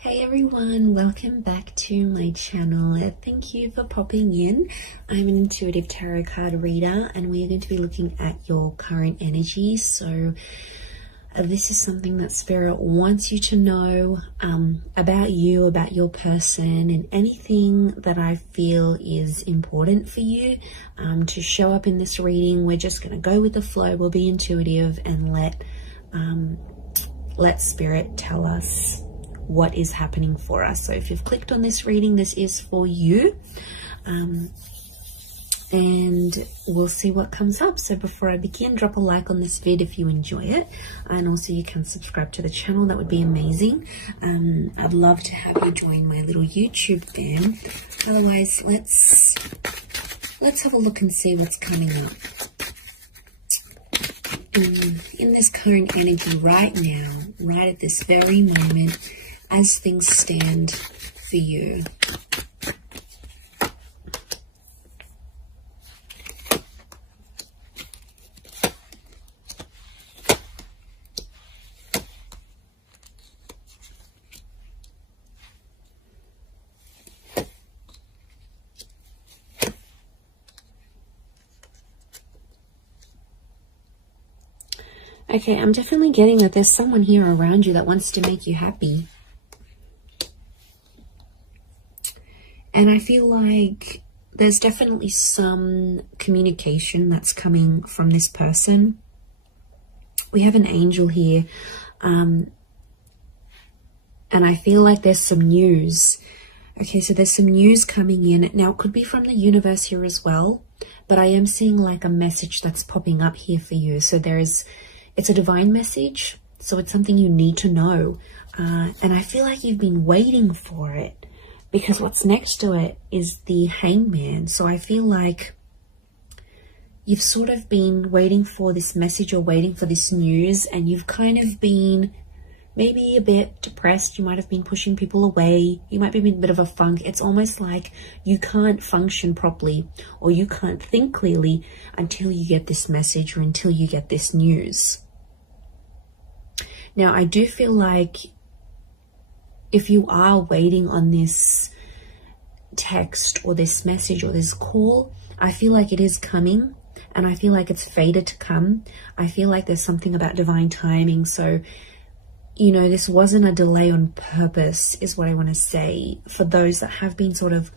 Hey everyone, welcome back to my channel. Thank you for popping in. I'm an intuitive tarot card reader and we are going to be looking at your current energy. So this is something that Spirit wants you to know about you, about your person, and anything that I feel is important for you to show up in this reading. We're just going to go with the flow. We'll be intuitive and let Spirit tell us what is happening for us. So if you've clicked on this reading, this is for you, and we'll see what comes up. So before I begin, drop a like on this vid if you enjoy it, and also you can subscribe to the channel. That would be amazing. I'd love to have you join my little YouTube fam. Otherwise, let's have a look and see what's coming up in this current energy right now, right at this very moment, as things stand for you. Okay, I'm definitely getting that there's someone here around you that wants to make you happy. And I feel like there's definitely some communication that's coming from this person. We have an angel here. And I feel like there's some news. Okay, so there's some news coming in. Now, it could be from the universe here as well. But I am seeing like a message that's popping up here for you. So it's a divine message. So it's something you need to know. And I feel like you've been waiting for it, because what's next to it is the Hangman. So I feel like you've sort of been waiting for this message or waiting for this news, and you've kind of been maybe a bit depressed. You might have been pushing people away. You might be in a bit of a funk. It's almost like you can't function properly or you can't think clearly until you get this message or until you get this news. Now, I do feel like if you are waiting on this text or this message or this call, I feel like it is coming, and I feel like it's fated to come. I feel like there's something about divine timing. So, you know, this wasn't a delay on purpose, is what I want to say. For those that have been sort of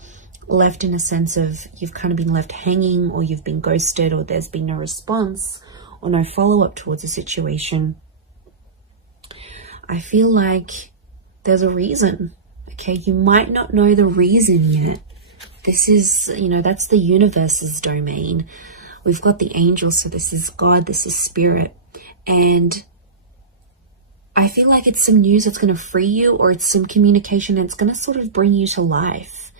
left in a sense of you've kind of been left hanging, or you've been ghosted, or there's been no response or no follow-up towards a situation, I feel like there's a reason. Okay, you might not know the reason yet. This is, you know, that's the universe's domain. We've got the angels, so this is God, this is Spirit. And I feel like it's some news that's going to free you, or it's some communication that's going to sort of bring you to life.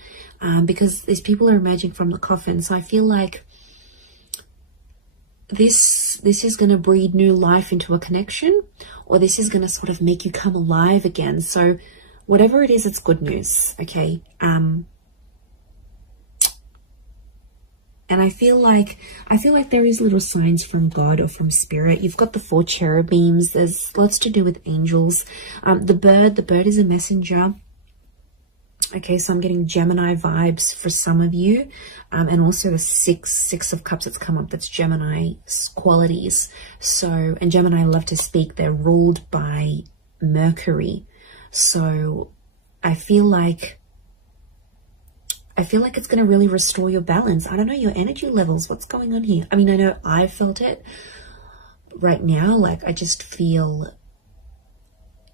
Because these people are emerging from the coffin. So I feel like this is going to breathe new life into a connection, or this is going to sort of make you come alive again. So whatever it is, it's good news. Okay. And I feel like there is little signs from God or from Spirit. You've got the 4 cherubims. There's lots to do with angels. The bird is a messenger. Okay, so I'm getting Gemini vibes for some of you. And also the six of cups that's come up, that's Gemini qualities. So, and Gemini love to speak. They're ruled by Mercury. So I feel like it's going to really restore your balance. I don't know, your energy levels, what's going on here? I mean, I know I felt it right now. Like, I just feel,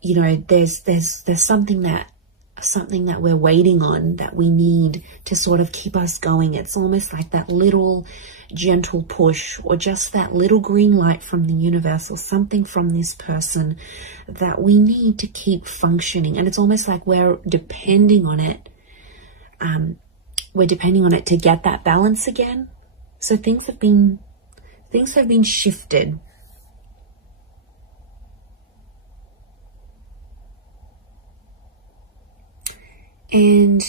you know, there's something that we're waiting on, that we need to sort of keep us going. It's almost like that little gentle push, or just that little green light from the universe, or something from this person that we need to keep functioning. And it's almost like we're depending on it. We're depending on it to get that balance again. So things have been shifted. And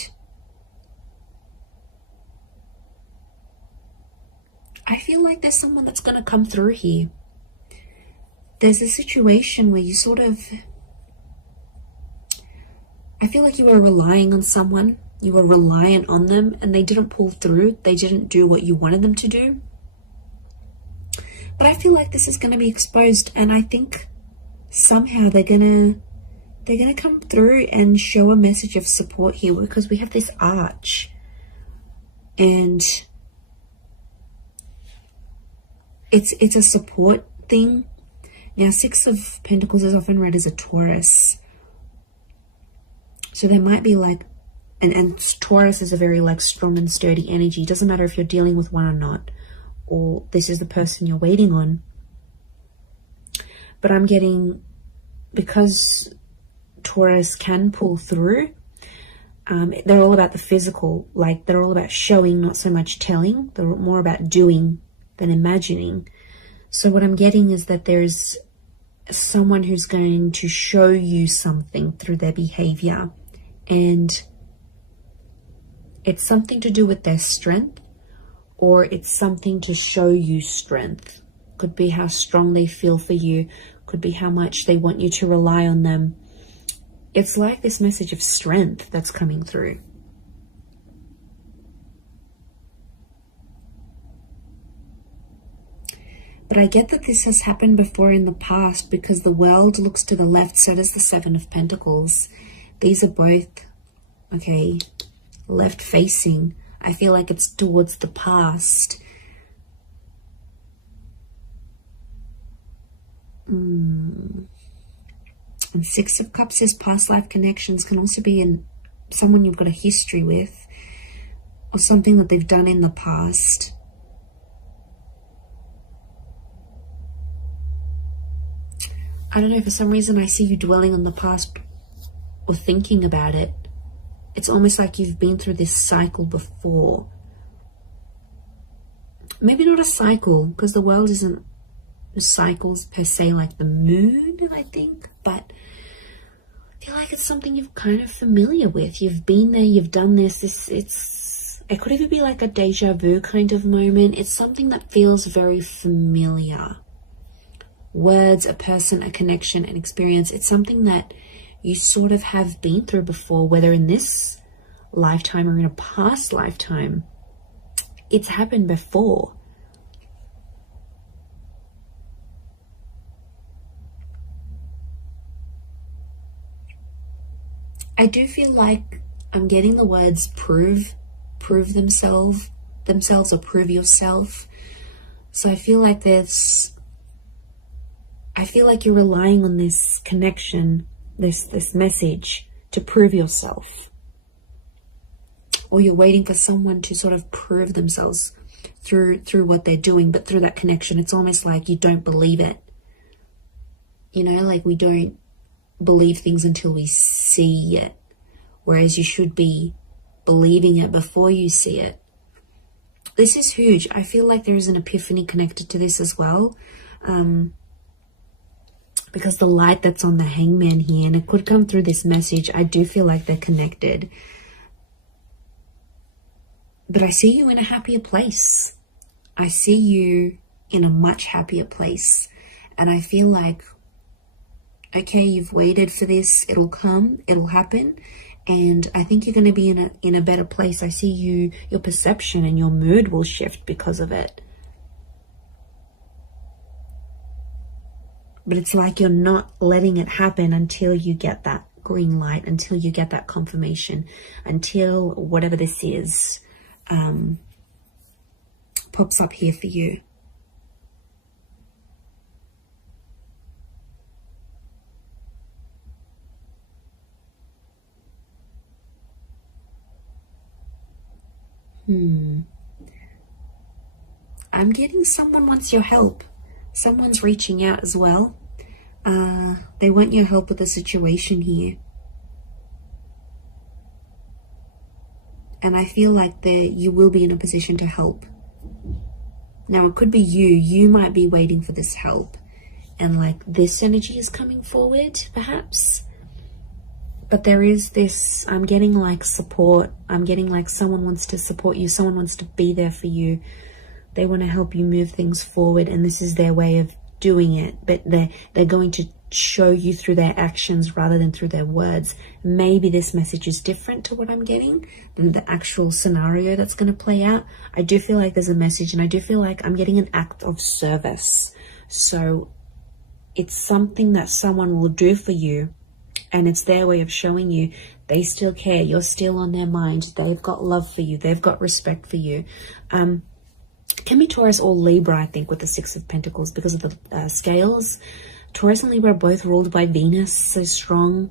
I feel like there's someone that's going to come through here. There's a situation where you sort of I feel like you were relying on someone, you were reliant on them, and they didn't pull through. They didn't do what you wanted them to do. But I feel like this is going to be exposed, and I think somehow they're gonna come through and show a message of support here, because we have this arch, and it's a support thing. Now, Six of Pentacles is often read as a Taurus, so there might be like, and Taurus is a very like strong and sturdy energy. It doesn't matter if you're dealing with one or not, or this is the person you're waiting on. But I'm getting, because Taurus can pull through, they're all about the physical, like they're all about showing, not so much telling. They're more about doing than imagining. So what I'm getting is that there's someone who's going to show you something through their behavior, and it's something to do with their strength, or it's something to show you strength. Could be how strong they feel for you, could be how much they want you to rely on them. It's like this message of strength that's coming through. But I get that this has happened before in the past, because the World looks to the left, so does the Seven of Pentacles. These are both, okay, left facing. I feel like it's towards the past. And Six of Cups is past life connections. Can also be in someone you've got a history with, or something that they've done in the past. I don't know, for some reason I see you dwelling on the past or thinking about it. It's almost like you've been through this cycle before. Maybe not a cycle, because the world isn't cycles per se, like the moon, I think. But I feel like it's something you're kind of familiar with. You've been there, you've done this. It could even be like a deja vu kind of moment. It's something that feels very familiar. Words, a person, a connection, an experience. It's something that you sort of have been through before, whether in this lifetime or in a past lifetime. It's happened before. I do feel like I'm getting the words prove themselves or prove yourself. So I feel like you're relying on this connection, this message to prove yourself. Or you're waiting for someone to sort of prove themselves through what they're doing, but through that connection, it's almost like you don't believe it. You know, like we don't believe things until we see it, whereas you should be believing it before you see it. This is huge. I feel like there is an epiphany connected to this as well. Because the light that's on the Hangman here, and it could come through this message, I do feel like they're connected. But I see you in a happier place. I see you in a much happier place. And I feel like, okay, you've waited for this. It'll come. It'll happen. And I think you're going to be in a better place. I see your perception and your mood will shift because of it. But it's like you're not letting it happen until you get that green light, until you get that confirmation, until whatever this is pops up here for you. I'm getting someone wants your help. Someone's reaching out as well. They want your help with the situation here. And I feel like you will be in a position to help. Now, it could be you might be waiting for this help. And like this energy is coming forward, perhaps. But there is this, I'm getting like support. I'm getting like someone wants to support you. Someone wants to be there for you. They want to help you move things forward. And this is their way of doing it. But they're going to show you through their actions rather than through their words. Maybe this message is different to what I'm getting than the actual scenario that's going to play out. I do feel like there's a message, and I do feel like I'm getting an act of service. So it's something that someone will do for you, and it's their way of showing you they still care. You're still on their mind. They've got love for you. They've got respect for you. Can be Taurus or Libra, I think, with the Six of Pentacles because of the scales. Taurus and Libra are both ruled by Venus, so strong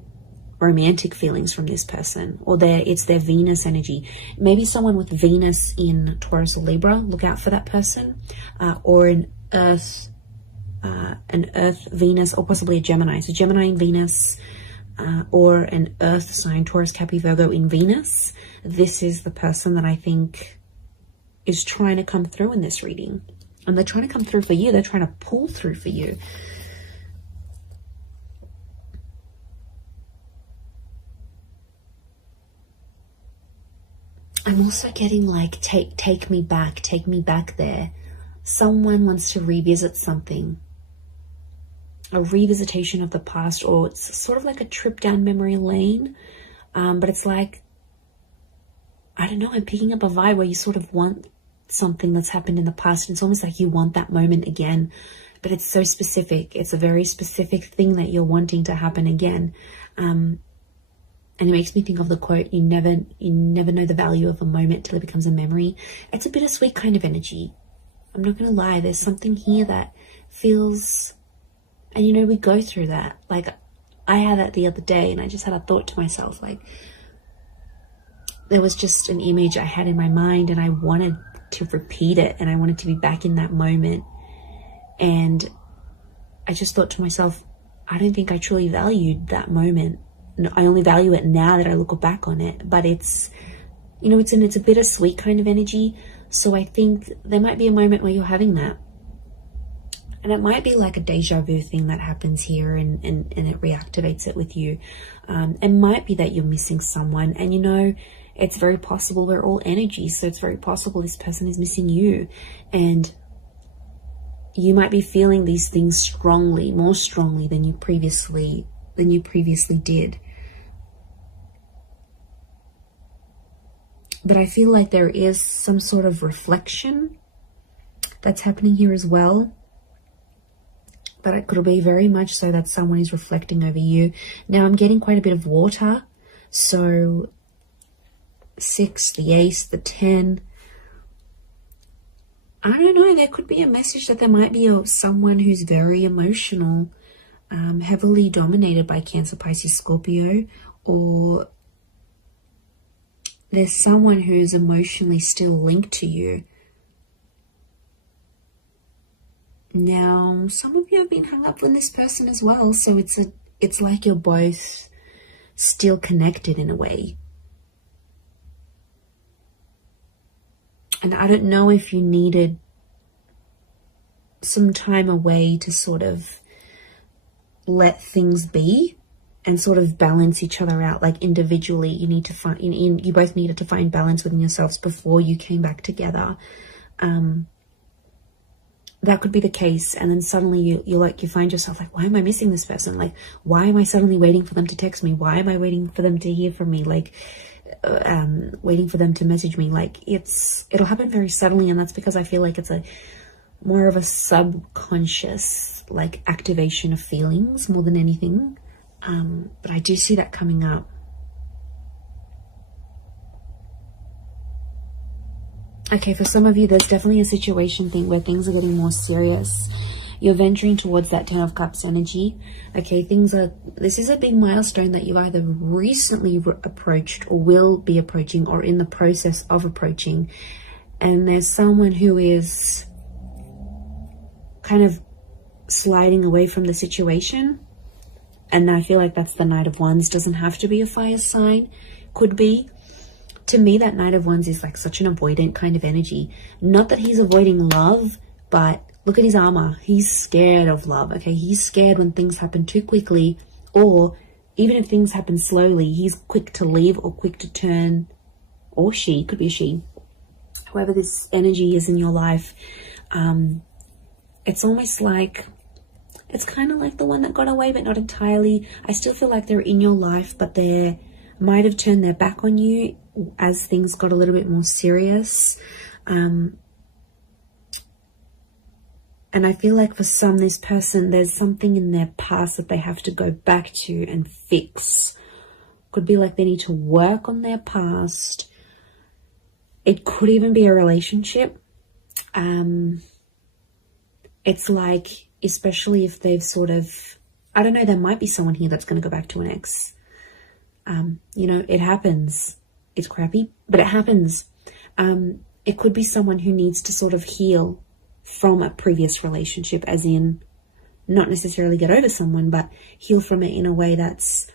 romantic feelings from this person, or it's their Venus energy. Maybe someone with Venus in Taurus or Libra, look out for that person, or an Earth Venus, or possibly a Gemini. So Gemini in Venus, or an Earth sign, Taurus, Capricorn, Virgo in Venus. This is the person that I think is trying to come through in this reading, and they're trying to come through for you. They're trying to pull through for you. I'm also getting like, take me back there. Someone wants to revisit something, a revisitation of the past, or it's sort of like a trip down memory lane. But it's like, I don't know, I'm picking up a vibe where you sort of want something that's happened in the past. It's almost like you want that moment again, but it's so specific. It's a very specific thing that you're wanting to happen again. And it makes me think of the quote, you never know the value of a moment till it becomes a memory. It's a bittersweet kind of energy. I'm not going to lie. There's something here that feels, and you know, we go through that. Like, I had that the other day, and I just had a thought to myself, like, there was just an image I had in my mind, and I wanted to repeat it, and I wanted to be back in that moment. And I just thought to myself, I don't think I truly valued that moment. I only value it now that I look back on it. But it's, you know, it's a bittersweet kind of energy. So I think there might be a moment where you're having that. And it might be like a deja vu thing that happens here, and it reactivates it with you. It might be that you're missing someone, and you know, it's very possible we're all energy. So it's very possible this person is missing you, and you might be feeling these things strongly, more strongly than you previously did. But I feel like there is some sort of reflection that's happening here as well. But it could be very much so that someone is reflecting over you. Now I'm getting quite a bit of water. So 6, the Ace, the 10. I don't know. There could be a message that there might be someone who's very emotional, heavily dominated by Cancer, Pisces, Scorpio, or there's someone who's emotionally still linked to you. Now, some of you have been hung up with this person as well, so it's like you're both still connected in a way. And I don't know if you needed some time away to sort of let things be and sort of balance each other out. Like individually, you need to find, you both needed to find balance within yourselves before you came back together. That could be the case. And then suddenly you find yourself like, why am I missing this person? Like, why am I suddenly waiting for them to text me? Why am I waiting for them to hear from me? Like, waiting for them to message me. Like, it'll happen very suddenly. And that's because I feel like it's more of a subconscious, like, activation of feelings more than anything. But I do see that coming up. Okay, for some of you, there's definitely a situation thing where things are getting more serious. You're venturing towards that 10 of Cups energy. Okay, this is a big milestone that you've either recently approached or will be approaching or in the process of approaching. And there's someone who is kind of sliding away from the situation. And I feel like that's the Knight of Wands. Doesn't have to be a fire sign. Could be. To me, that Knight of Wands is like such an avoidant kind of energy. Not that he's avoiding love, but look at his armor. He's scared of love, okay? He's scared when things happen too quickly, or even if things happen slowly, he's quick to leave or quick to turn, or she, could be a she. Whoever this energy is in your life, it's almost like It's kind of like the one that got away, but not entirely. I still feel like they're in your life, but they might have turned their back on you as things got a little bit more serious. And I feel like for some, this person, there's something in their past that they have to go back to and fix. Could be like they need to work on their past. It could even be a relationship. It's like, especially if they've sort of, I don't know, there might be someone here that's going to go back to an ex. You know, it happens. It's crappy, but it happens. It could be someone who needs to sort of heal from a previous relationship, as in not necessarily get over someone, but heal from it in a way that's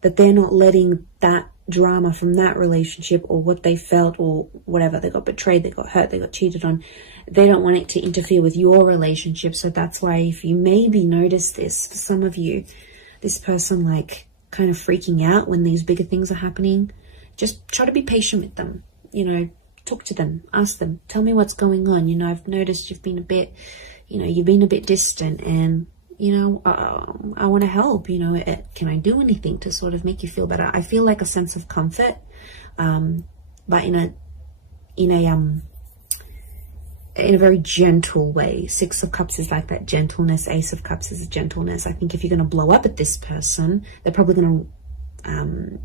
that they're not letting that drama from that relationship or what they felt or whatever, they got betrayed, they got hurt, they got cheated on, they don't want it to interfere with your relationship. So that's why, if you maybe notice this, for some of you, this person like kind of freaking out when these bigger things are happening, just try to be patient with them. You know, talk to them, ask them, tell me what's going on. You know, I've noticed you've been a bit, you know, you've been a bit distant, and you know, I want to help. You know, can I do anything to sort of make you feel better? I feel like a sense of comfort, but in a very gentle way. Six of Cups is like that gentleness. Ace of Cups is gentleness. I think if you're going to blow up at this person, they're probably going to,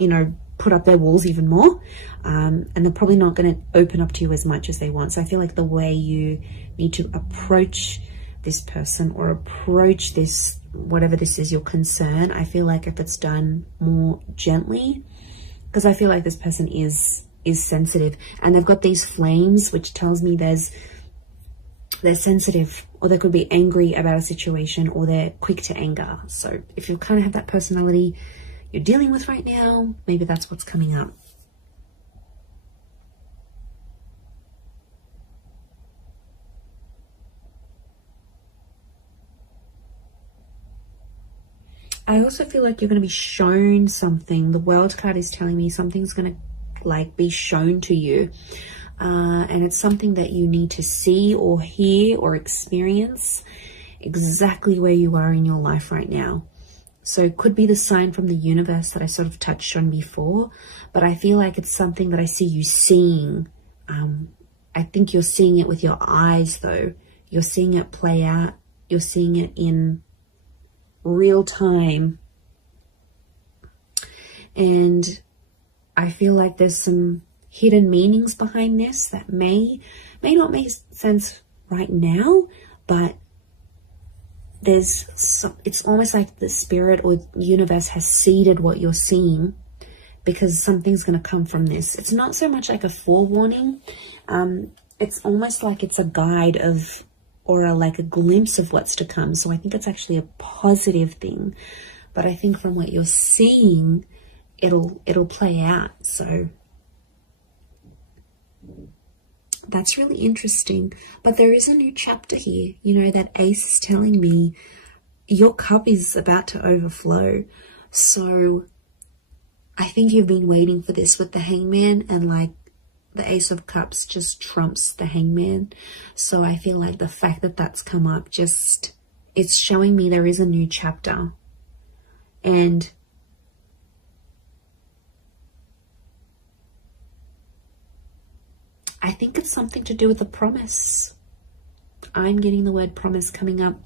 you know, put up their walls even more, and they're probably not going to open up to you as much as they want. So I feel like the way you need to approach this person or approach this, whatever this is, your concern, I feel like if it's done more gently, because I feel like this person is sensitive, and they've got these flames, which tells me they're sensitive, or they could be angry about a situation, or they're quick to anger. So if you kind of have that personality you're dealing with right now, maybe that's what's coming up. I also feel like you're going to be shown something. The World card is telling me something's going to like be shown to you, and it's something that you need to see or hear or experience exactly where you are in your life right now. So it could be the sign from the universe that I sort of touched on before, but I feel like it's something that I see you seeing. I think you're seeing it with your eyes though. You're seeing it play out. You're seeing it in real time. And I feel like there's some hidden meanings behind this that may not make sense right now, but there's some, it's almost like the spirit or universe has seeded what you're seeing, because something's going to come from this. It's not so much like a forewarning. It's almost like it's a guide of, or like a glimpse of what's to come. So I think it's actually a positive thing, but I think from what you're seeing, it'll play out. So that's really interesting. But there is a new chapter here. You know, that ace is telling me your cup is about to overflow. So I think you've been waiting for this with the Hangman, and like the Ace of Cups just trumps the Hangman. So I feel like the fact that that's come up, just, it's showing me there is a new chapter. And I think it's something to do with a promise. I'm getting the word promise coming up.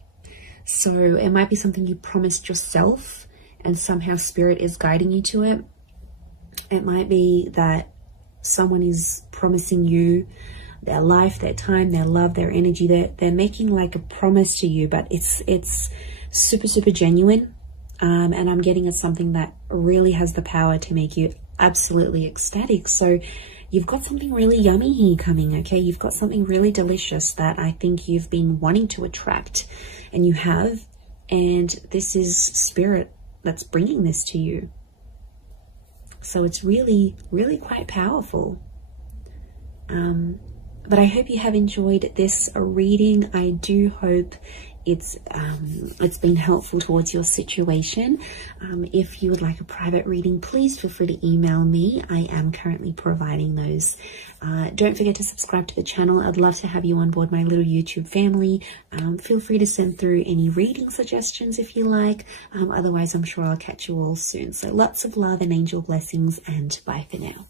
So it might be something you promised yourself and somehow spirit is guiding you to it. It might be that someone is promising you their life, their time, their love, their energy. They're making like a promise to you, but it's super, super genuine. And I'm getting at something that really has the power to make you absolutely ecstatic. So you've got something really yummy here coming, okay? You've got something really delicious that I think you've been wanting to attract, and you have. And this is spirit that's bringing this to you. So it's really, really quite powerful. But I hope you have enjoyed this reading. I do hope it's been helpful towards your situation. If you would like a private reading, please feel free to email me. I am currently providing those. Don't forget to subscribe to the channel. I'd love to have you on board my little YouTube family. Feel free to send through any reading suggestions if you like. Otherwise, I'm sure I'll catch you all soon. So lots of love and angel blessings, and bye for now.